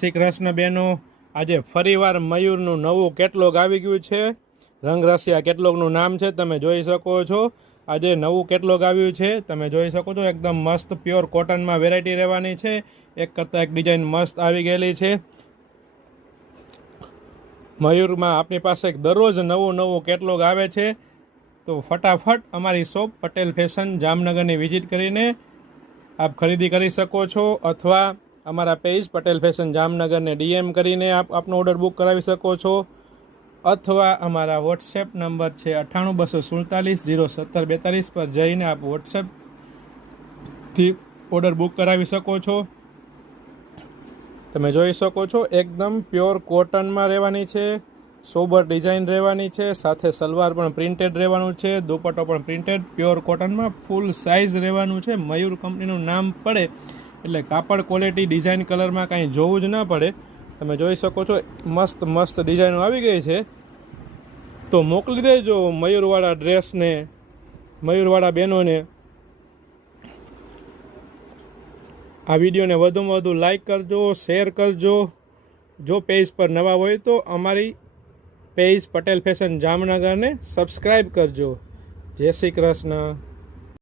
શ્રી કૃષ્ણ બહેનો, આજે ફરીવાર મયુરનું નવું કેટલોગ આવી ગયું છે. રંગરસિયા કેટલોગનું નામ છે, તમે જોઈ શકો છો. આજે નવું કેટલોગ આવ્યું છે, તમે જોઈ શકો છો. એકદમ મસ્ત પ્યોર કોટનમાં વેરાયટી રહેવાની છે. એક કરતાં એક ડિઝાઇન મસ્ત આવી ગયેલી છે. મયુરમાં આપણી પાસે દરરોજ નવું કેટલોગ આવે છે. તો ફટાફટ અમારી શોપ પટેલ ફેશન જામનગરની વિઝિટ કરીને આપ ખરીદી કરી શકો છો, અથવા અમારા પેજ પટેલ ફેશન જામનગરને ડીએમ કરીને આપનો ઓર્ડર બુક કરાવી શકો છો, અથવા અમારા વોટ્સએપ નંબર છે 9824401742 પર જઈને આપ વોટ્સએપથી ઓર્ડર બુક કરાવી શકો છો. તમે જોઈ શકો છો, એકદમ પ્યોર કોટનમાં રહેવાની છે. સોબર ડિઝાઇન રહેવાની છે, સાથે સલવાર પણ પ્રિન્ટેડ રહેવાનું છે, દુપટ્ટો પણ પ્રિન્ટેડ પ્યોર કોટનમાં ફૂલ સાઇઝ રહેવાનું છે. મયુર કંપનીનું નામ પડે એટલે કાપડ ક્વોલિટી ડિઝાઇન કલરમાં કાંઈ જોવું જ ના પડે. તમે જોઈ શકો છો, મસ્ત ડિઝાઇનો આવી ગઈ છે. તો મોકલી દેજો મયુરવાળા ડ્રેસને, મયુરવાળા બહેનોને. આ વિડીયોને વધુમાં વધુ લાઈક કરજો, શેર કરજો. જો પેજ પર નવા હોય તો અમારી પેજ પટેલ ફેશન જામનગરને સબસ્ક્રાઈબ કરજો. જય શ્રી કૃષ્ણ.